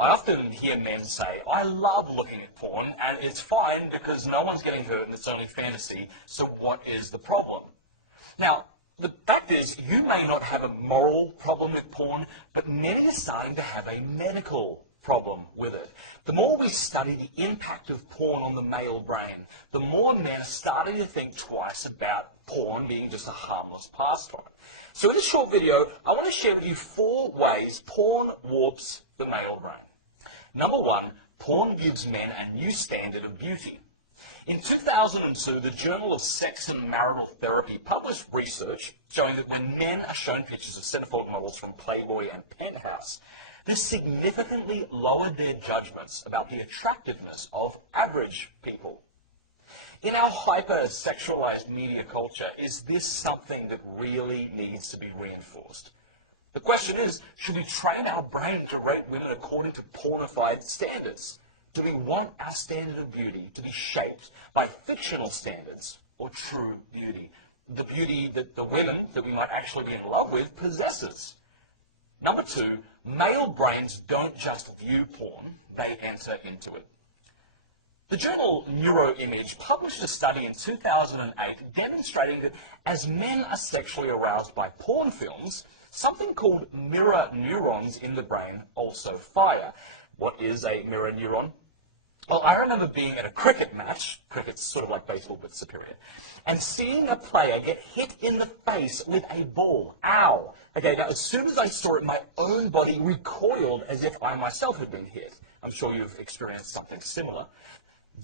I often hear men say, I love looking at porn, and it's fine because no one's getting hurt and it's only fantasy, so what is the problem? Now, the fact is, you may not have a moral problem with porn, but many are starting to have a medical problem with it. The more we study the impact of porn on the male brain, the more men are starting to think twice about porn being just a harmless pastime. So in this short video, I want to share with you 4 ways porn warps the male brain. Number 1, porn gives men a new standard of beauty. In 2002, the Journal of Sex and Marital Therapy published research showing that when men are shown pictures of centerfold models from Playboy and Penthouse, this significantly lowered their judgments about the attractiveness of average people. In our hyper-sexualized media culture, is this something that really needs to be reinforced? The question is, should we train our brain to rate women according to pornified standards? Do we want our standard of beauty to be shaped by fictional standards or true beauty? The beauty that the women that we might actually be in love with possesses. Number 2, male brains don't just view porn, they enter into it. The journal Neuroimage published a study in 2008 demonstrating that as men are sexually aroused by porn films, something called mirror neurons in the brain also fire. What is a mirror neuron? Well, I remember being at a cricket match, cricket's sort of like baseball but superior, and seeing a player get hit in the face with a ball. Ow! Okay, now as soon as I saw it, my own body recoiled as if I myself had been hit. I'm sure you've experienced something similar.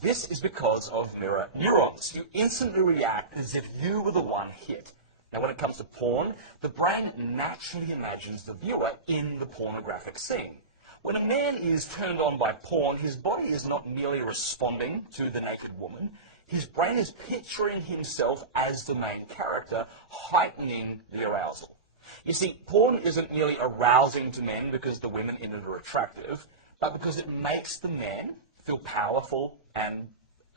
This is because of mirror neurons. You instantly react as if you were the one hit. Now, when it comes to porn, the brain naturally imagines the viewer in the pornographic scene. When a man is turned on by porn, his body is not merely responding to the naked woman. His brain is picturing himself as the main character, heightening the arousal. You see, porn isn't merely arousing to men because the women in it are attractive, but because it makes the man feel powerful and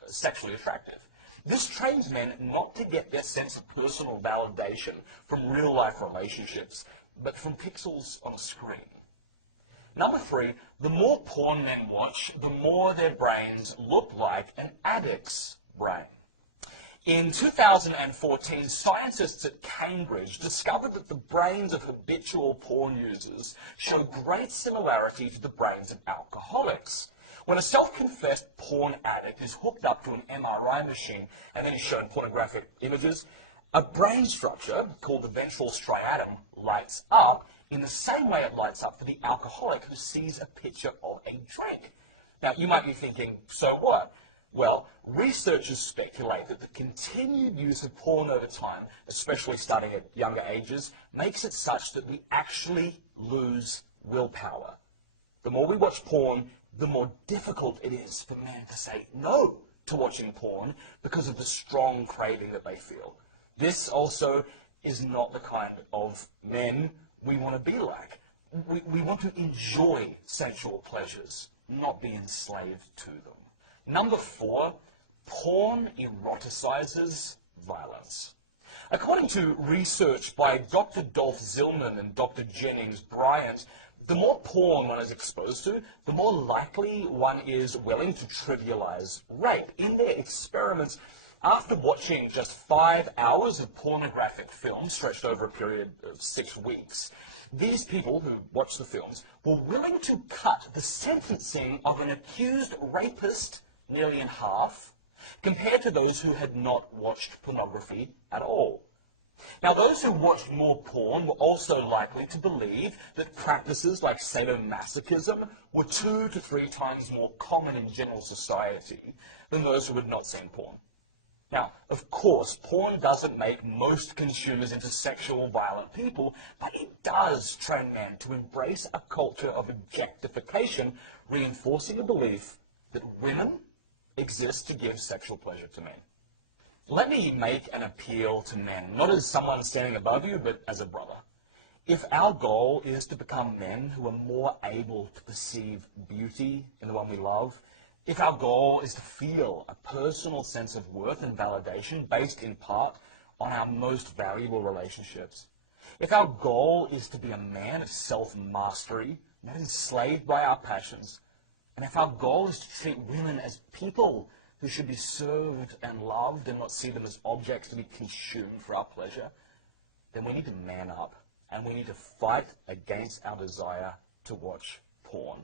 sexually attractive. This trains men not to get their sense of personal validation from real-life relationships, but from pixels on a screen. Number 3, the more porn men watch, the more their brains look like an addict's brain. In 2014, scientists at Cambridge discovered that the brains of habitual porn users show great similarity to the brains of alcoholics. When a self-confessed porn addict is hooked up to an MRI machine and then is shown pornographic images, a brain structure called the ventral striatum lights up in the same way it lights up for the alcoholic who sees a picture of a drink. Now, you might be thinking, so what? Well, researchers speculate that the continued use of porn over time, especially starting at younger ages, makes it such that we actually lose willpower. The more we watch porn, the more difficult it is for men to say no to watching porn because of the strong craving that they feel. This also is not the kind of men we want to be like. We want to enjoy sensual pleasures, not be enslaved to them. Number 4, porn eroticizes violence. According to research by Dr. Dolph Zillman and Dr. Jennings Bryant, the more porn one is exposed to, the more likely one is willing to trivialize rape. In their experiments, after watching just 5 hours of pornographic film stretched over a period of 6 weeks, these people who watched the films were willing to cut the sentencing of an accused rapist nearly in half, compared to those who had not watched pornography at all. Now, those who watched more porn were also likely to believe that practices like sadomasochism were 2 to 3 times more common in general society than those who had not seen porn. Now, of course, porn doesn't make most consumers into sexual violent people, but it does train men to embrace a culture of objectification, reinforcing a belief that women exist to give sexual pleasure to men. Let me make an appeal to men, not as someone standing above you, but as a brother. If our goal is to become men who are more able to perceive beauty in the one we love, if our goal is to feel a personal sense of worth and validation based in part on our most valuable relationships, if our goal is to be a man of self-mastery, not enslaved by our passions, and if our goal is to treat women as people who should be served and loved and not see them as objects to be consumed for our pleasure, then we need to man up and we need to fight against our desire to watch porn.